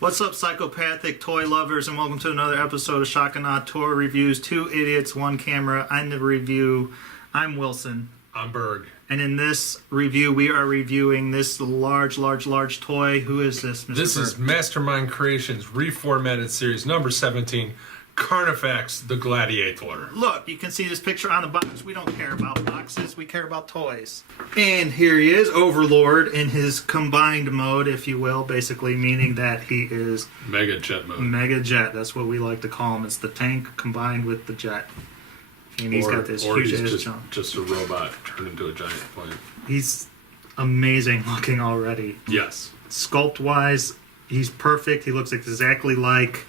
What's up, psychopathic toy lovers, and welcome to another episode of Shock and Awe Toy Reviews. Two idiots, one camera. I'm the review. I'm Wilson. I'm Berg. And in this review, we are reviewing this large toy. Who is this, Mr. This Berg? is Mastermind Creations Reformatted Series number 17, Carnifex the Gladiator. Look, you can see this picture on the box. We don't care about boxes, we care about toys. And here he is, Overlord, in his combined mode, if you will, basically meaning that he is Mega Jet mode. Mega Jet. That's what we like to call him. It's the tank combined with the jet. And he's got this huge ass jump. Just a robot turned into a giant plane. He's amazing looking already. Yes. Sculpt wise, he's perfect. He looks exactly like,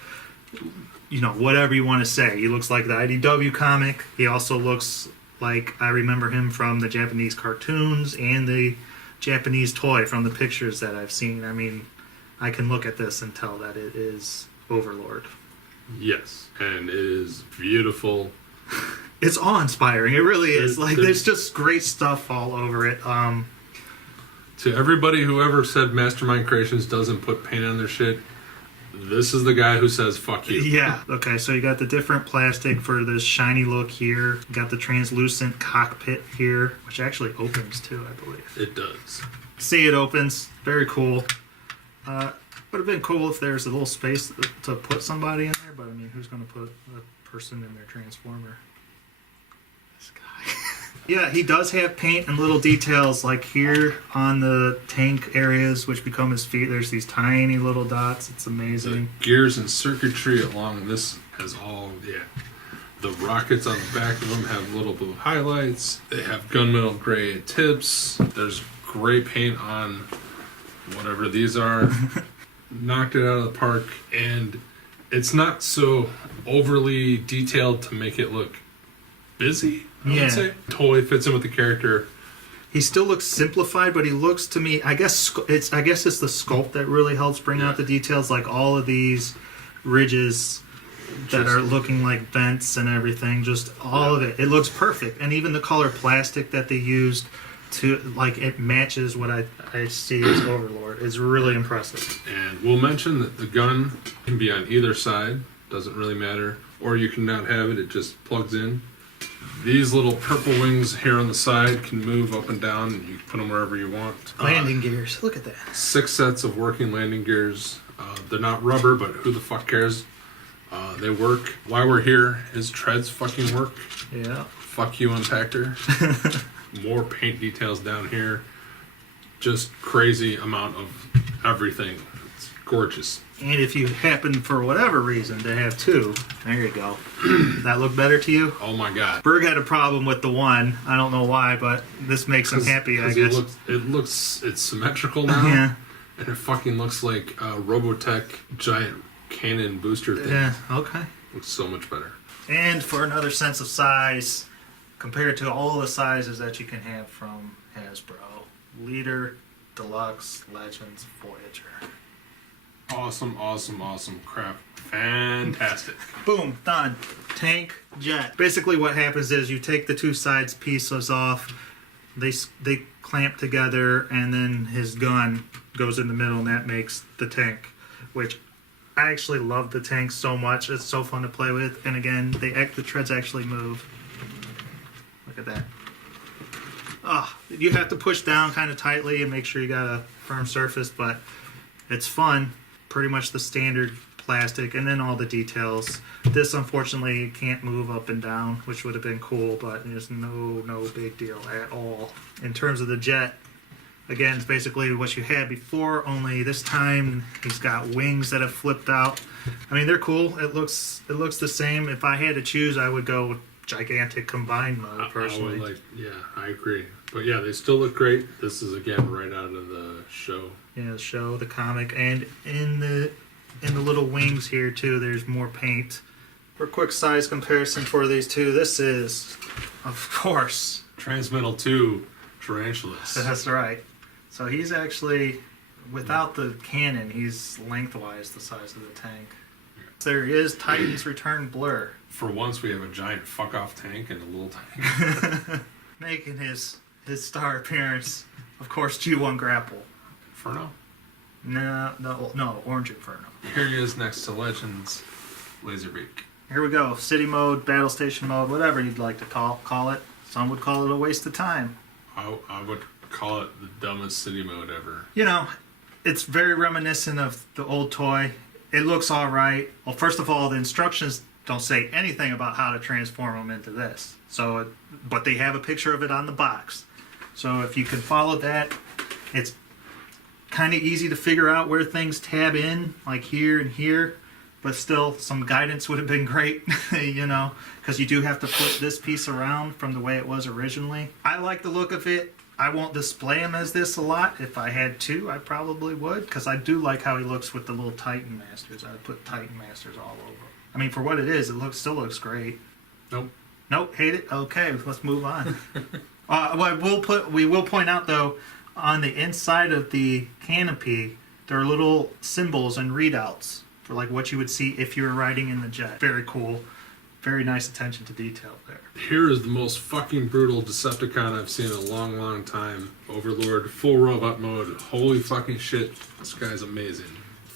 you know, whatever you want to say. He looks like the IDW comic. He also looks like I remember him from the Japanese cartoons and the Japanese toy from the pictures that I've seen. I mean, I can look at this and tell that it is Overlord. Yes, and it is beautiful. It's awe-inspiring. It really is. Like, there's just great stuff all over it. To everybody who ever said Mastermind Creations doesn't put paint on their shit, this is the guy who says fuck you. Yeah. Okay, so you got the different plastic for this shiny look here. You got the translucent cockpit here, which actually opens too, I believe. It does. See, it opens. Very cool. Would have been cool if there's a little space to put somebody in there, but I mean, who's going to put a person in their Transformer? This guy. Yeah, he does have paint and little details like here on the tank areas, which become his feet. There's these tiny little dots. It's amazing. The gears and circuitry along this has all, The rockets on the back of them have little blue highlights. They have gunmetal gray tips. There's gray paint on whatever these are. Knocked it out of the park, and it's not so overly detailed to make it look busy, I would say. Totally fits in with the character. He still looks simplified, but he looks to me, I guess it's the sculpt that really helps bring out the details, like all of these ridges that are looking like vents and everything, just all of it. It looks perfect, and even the color plastic that they used to, like, it matches what I see as Overlord. It's really impressive. And we'll mention that the gun can be on either side, doesn't really matter, or you can not have it, it just plugs in. These little purple wings here on the side can move up and down, and you can put them wherever you want. Landing gears, look at that. 6 sets of working landing gears. They're not rubber, but who the fuck cares? They work. Why we're here is treads fucking work. Yeah. Fuck you, Impactor. More paint details down here. Just crazy amount of everything. It's gorgeous. And if you happen, for whatever reason, to have two, there you go. That look better to you? Oh my god. Berg had a problem with the one. I don't know why, but this makes him happy, I guess. It's symmetrical now. Yeah. And it fucking looks like a Robotech giant cannon booster thing. Yeah, okay. Looks so much better. And for another sense of size, compared to all the sizes that you can have from Hasbro. Leader, Deluxe, Legends, Voyager. Awesome crap. Fantastic. Boom, done. Tank, jet. Basically what happens is you take the two sides pieces off, they clamp together, and then his gun goes in the middle, and that makes the tank, which I actually love the tank so much. It's so fun to play with, and again, the treads actually move. Look at that. You have to push down kind of tightly and make sure you got a firm surface, but it's fun. Pretty much the standard plastic, and then all the details. This, unfortunately, can't move up and down, which would have been cool, but there's no big deal at all. In terms of the jet, again, it's basically what you had before, only this time he's got wings that have flipped out. I mean, they're cool. It looks the same. If I had to choose, I would go with gigantic combined mode, personally. I agree. But yeah, they still look great. This is, again, right out of the show. Yeah, the show, the comic, and in the little wings here too, there's more paint. For a quick size comparison for these two, this is, of course, Transmetal 2 Tarantulas. That's right. So he's actually, without the cannon, he's lengthwise the size of the tank. Yeah. There is Titan's Return Blur. For once, we have a giant fuck-off tank and a little tank. Making his star appearance, of course, G1 Grapple. For now. No, Orange Inferno. Here he is next to Legends Laserbeak. Here we go. City mode, battle station mode, whatever you'd like to call it. Some would call it a waste of time. I would call it the dumbest city mode ever. You know, it's very reminiscent of the old toy. It looks all right. Well, first of all, the instructions don't say anything about how to transform them into this. So, but they have a picture of it on the box. So if you can follow that, it's kind of easy to figure out where things tab in, like here and here. But still, some guidance would have been great, you know, because you do have to flip this piece around from the way it was originally. I like the look of it. I won't display him as this a lot. If I had to, I probably would, because I do like how he looks with the little Titan Masters. I would put Titan Masters all over. I mean, for what it is, it still looks great. Nope, hate it? Okay, let's move on. We will point out, though, on the inside of the canopy, there are little symbols and readouts for like what you would see if you were riding in the jet. Very cool. Very nice attention to detail there. Here is the most fucking brutal Decepticon I've seen in a long, long time. Overlord, full robot mode. Holy fucking shit. This guy's amazing.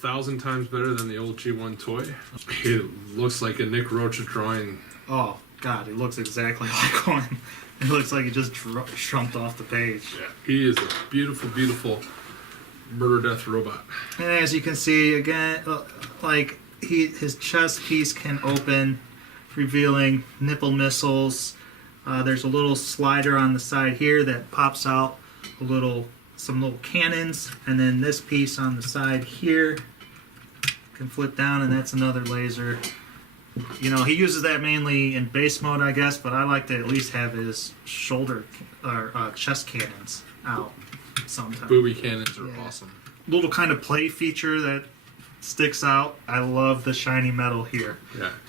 1,000 times better than the old G1 toy. He looks like a Nick Rocha drawing. Oh, God, he looks exactly like one. It looks like he just shrunk off the page. Yeah, he is a beautiful, beautiful murder death robot. And as you can see, again, like his chest piece can open, revealing nipple missiles. There's a little slider on the side here that pops out some little cannons, and then this piece on the side here can flip down, and that's another laser. You know, he uses that mainly in base mode, I guess, but I like to at least have his shoulder or chest cannons out sometimes. Booby cannons are awesome. Little kind of play feature that sticks out. I love the shiny metal here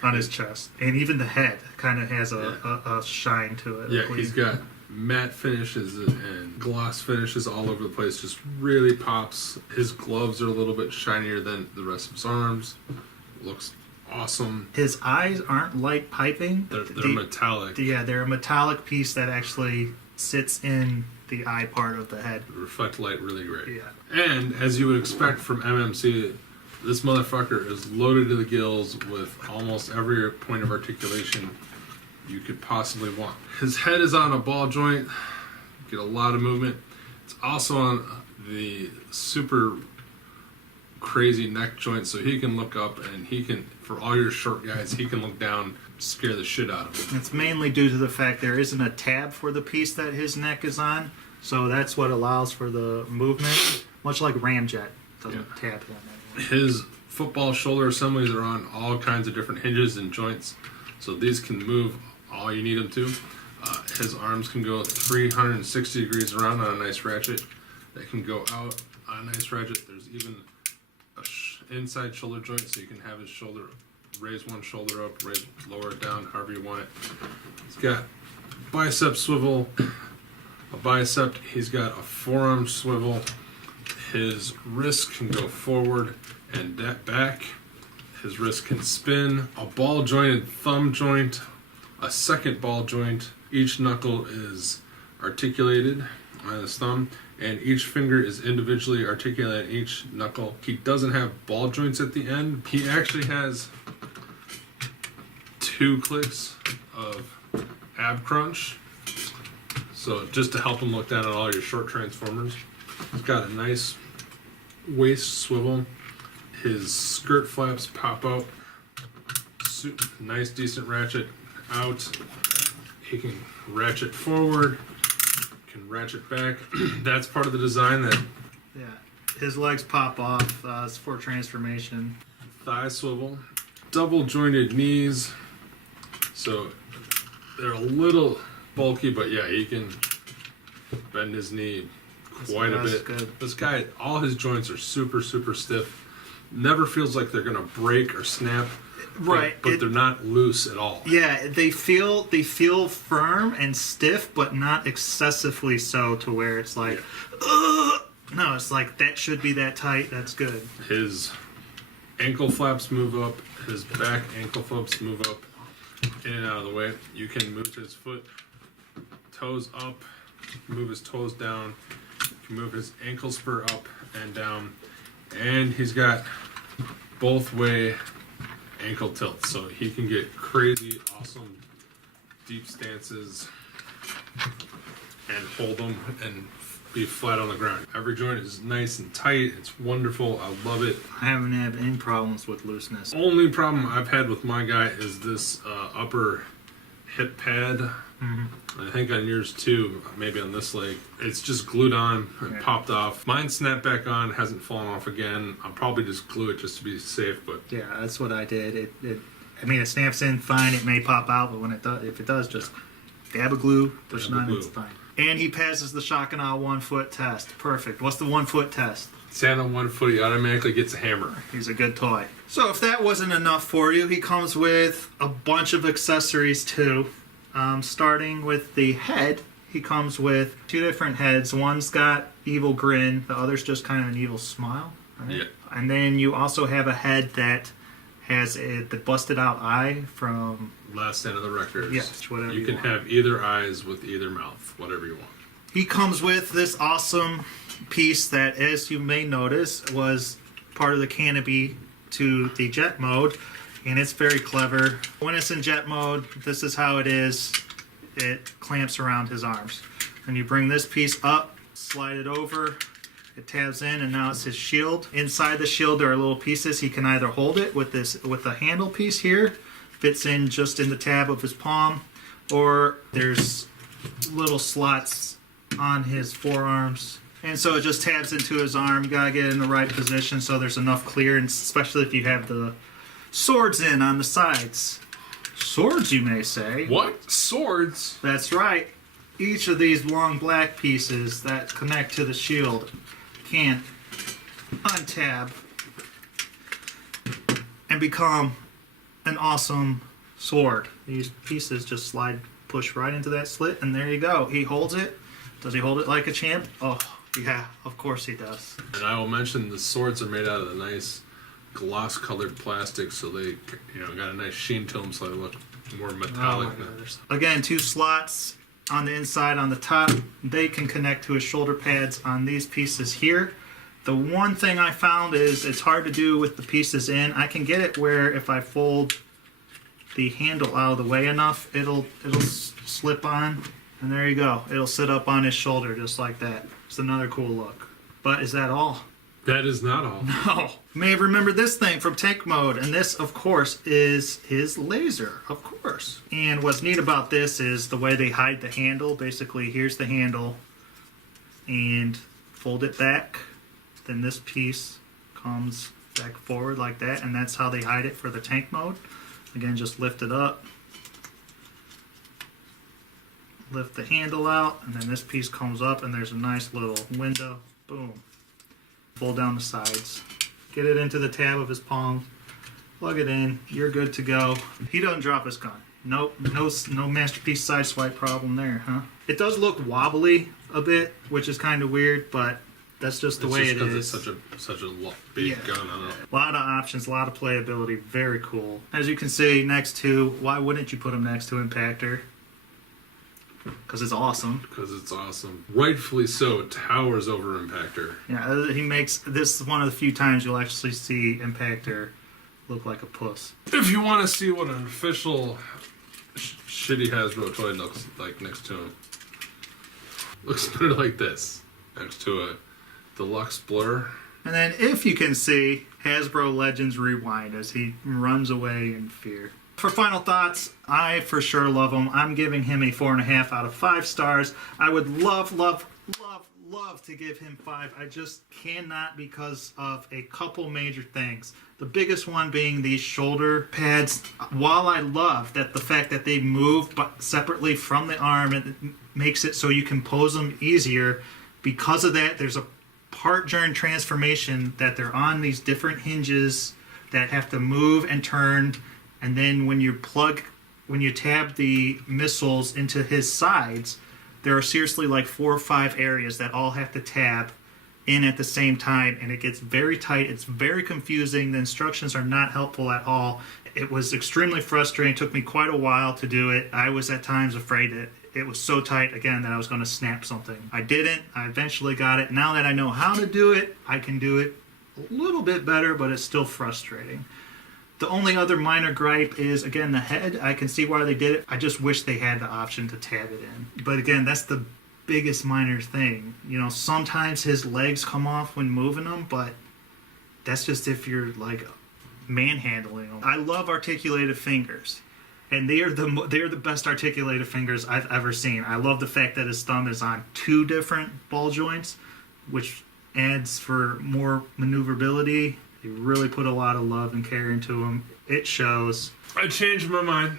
on his chest, and even the head kind of has a shine to it. Yeah, he's got matte finishes and gloss finishes all over the place. Just really pops. His gloves are a little bit shinier than the rest of his arms. Looks awesome. His eyes aren't light piping. They're metallic. Yeah, they're a metallic piece that actually sits in the eye part of the head. Reflect light really great. Yeah. And as you would expect from MMC, this motherfucker is loaded to the gills with almost every point of articulation you could possibly want. His head is on a ball joint. Get a lot of movement. It's also on the super crazy neck joint, so he can look up, and he can, for all your short guys, he can look down, scare the shit out of him. It's mainly due to the fact there isn't a tab for the piece that his neck is on, so that's what allows for the movement, much like Ramjet doesn't tab him anyway. His football shoulder assemblies are on all kinds of different hinges and joints, so these can move all you need them to. His arms can go 360 degrees around on a nice ratchet. They can go out on a nice ratchet. There's even a inside shoulder joint, so you can have his shoulder, raise one shoulder up, lower it down, however you want it. He's got bicep swivel, a bicep. He's got a forearm swivel. His wrist can go forward and back. His wrist can spin. A ball jointed thumb joint, a second ball joint. Each knuckle is articulated on his thumb, and each finger is individually articulated in each knuckle. He doesn't have ball joints at the end. He actually has 2 clicks of ab crunch, so just to help him look down at all your short transformers. He's got a nice waist swivel. His skirt flaps pop out. Nice decent ratchet out. He can ratchet forward, can ratchet back. That's part of the design. That his legs pop off. It's for transformation. Thigh swivel, double jointed knees, so they're a little bulky, but yeah, he can bend his knee quite a bit. Good. This guy, all his joints are super stiff. Never feels like they're gonna break or snap. Right, but they're not loose at all. Yeah, they feel firm and stiff, but not excessively so to where it's like, ugh! No, it's like that should be that tight. That's good. His ankle flaps move up. His back ankle flaps move up, in and out of the way. You can move his foot, toes up, move his toes down. You can move his ankle spur up and down. And he's got both way ankle tilts, so he can get crazy, awesome, deep stances and hold them and be flat on the ground. Every joint is nice and tight. It's wonderful. I love it. I haven't had any problems with looseness. Only problem I've had with my guy is this upper hip pad. I think on yours too, maybe on this leg, it's just glued on and popped off. Mine snapped back on, hasn't fallen off again. I'll probably just glue it just to be safe, but Yeah, that's what I did. I mean, it snaps in fine. It may pop out, but when it does, if it does, just dab a glue, push it Dab a on, glue. it's fine. And he passes the shock and awe 1 foot test. Perfect. What's the 1 foot test? stand on 1 foot, he automatically gets a hammer. He's a good toy. So if that wasn't enough for you, he comes with a bunch of accessories too. Starting with the head, he comes with 2 different heads. One's got evil grin, the other's just kind of an evil smile. Right? Yeah. And then you also have a head that has the busted out eye from... Last Stand of the Records. Yes, whatever you you can want. have either eyes with either mouth, whatever you want. He comes with this awesome piece that, as you may notice, was part of the canopy to the jet mode, and it's very clever. When it's in jet mode, this is how it is. It clamps around his arms. And you bring this piece up, slide it over, it tabs in, and now it's his shield. Inside the shield there are little pieces. He can either hold it with the handle piece here, fits in just in the tab of his palm, or there's little slots on his forearms, and so it just tabs into his arm. You gotta get it in the right position so there's enough clearance, especially if you have the swords in on the sides. Swords, you may say. What? Swords? That's right. Each of these long black pieces that connect to the shield can untab and become an awesome sword. These pieces just slide, push right into that slit, and there you go. He holds it. Does he hold it like a champ? Oh, yeah, of course he does. And I will mention the swords are made out of the nice gloss-colored plastic, so they, got a nice sheen to them, so they look more metallic. Again, 2 slots on the inside, on the top. They can connect to his shoulder pads on these pieces here. The one thing I found is it's hard to do with the pieces in. I can get it where if I fold the handle out of the way enough, it'll slip on, and there you go. It'll sit up on his shoulder just like that. It's another cool look. But is that all? That is not all. No. You may have remembered this thing from tank mode, and this, of course, is his laser, of course. And what's neat about this is the way they hide the handle. Basically, here's the handle, and fold it back. Then this piece comes back forward like that, and that's how they hide it for the tank mode. Again, just lift it up, lift the handle out, and then this piece comes up, and there's a nice little window. Boom. Fold down the sides, get it into the tab of his palm, plug it in, you're good to go. He doesn't drop his gun. Nope, no Masterpiece side swipe problem there, huh? It does look wobbly a bit, which is kind of weird, but that's just the way it is. It's such a big gun. I don't know. A lot of options, a lot of playability, very cool. As you can see, next to, why wouldn't you put him next to Impactor? Because it's awesome. Because it's awesome. Rightfully so. It towers over Impactor. Yeah, he makes this one of the few times you'll actually see Impactor look like a puss. If you want to see what an official shitty Hasbro toy looks like next to him, looks better like this next to a deluxe Blur. And then, if you can see, Hasbro Legends Rewind as he runs away in fear. For final thoughts, I for sure love him. I'm giving him a 4.5 out of 5 stars. I would love to give him 5. I just cannot because of a couple major things. The biggest one being these shoulder pads. While I love that the fact that they move but separately from the arm, it makes it so you can pose them easier. Because of that, there's a part during transformation that they're on these different hinges that have to move and turn. And then when you tab the missiles into his sides, there are seriously like 4 or 5 areas that all have to tab in at the same time, and it gets very tight. It's very confusing. The instructions are not helpful at all. It was extremely frustrating. It took me quite a while to do it. I was at times afraid that it was so tight, again, that I was going to snap something. I didn't. I eventually got it. Now that I know how to do it, I can do it a little bit better, but it's still frustrating. The only other minor gripe is, again, the head. I can see why they did it. I just wish they had the option to tab it in. But again, that's the biggest minor thing. You know, sometimes his legs come off when moving them, but that's just if you're like manhandling them. I love articulated fingers, and they are the best articulated fingers I've ever seen. I love the fact that his thumb is on 2 different ball joints, which adds for more maneuverability. They really put a lot of love and care into him. It shows. I changed my mind.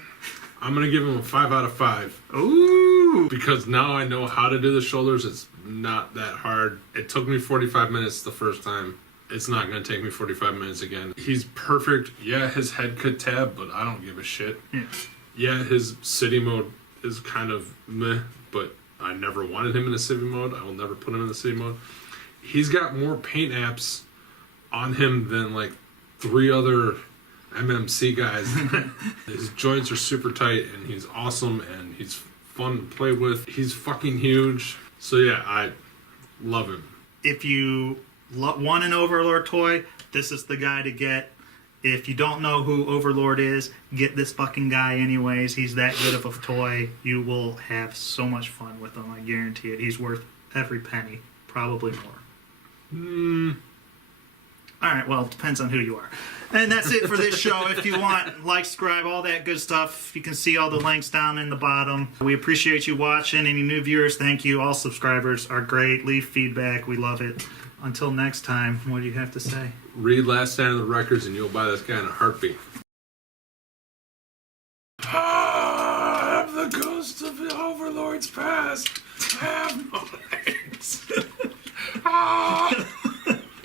I'm gonna give him a 5 out of 5. Ooh! Because now I know how to do the shoulders. It's not that hard. It took me 45 minutes the first time. It's not going to take me 45 minutes again. He's perfect. Yeah, his head could tab, but I don't give a shit. Yeah, his city mode is kind of meh, but I never wanted him in a city mode. I will never put him in the city mode. He's got more paint apps on him than like 3 other MMC guys. His joints are super tight, and he's awesome, and he's fun to play with. He's fucking huge. So yeah, I love him. If you want an Overlord toy, this is the guy to get. If you don't know who Overlord is, get this fucking guy anyways. He's that good of a toy. You will have so much fun with him, I guarantee it. He's worth every penny, probably more. Alright, well, it depends on who you are. And that's it for this show. If you want, like, subscribe, all that good stuff. You can see all the links down in the bottom. We appreciate you watching. Any new viewers, thank you. All subscribers are great. Leave feedback. We love it. Until next time, what do you have to say? Read Last Stand of the Records and you'll buy this guy in a heartbeat. Ah, I'm the ghost of the Overlord's past. I have no legs. Ah!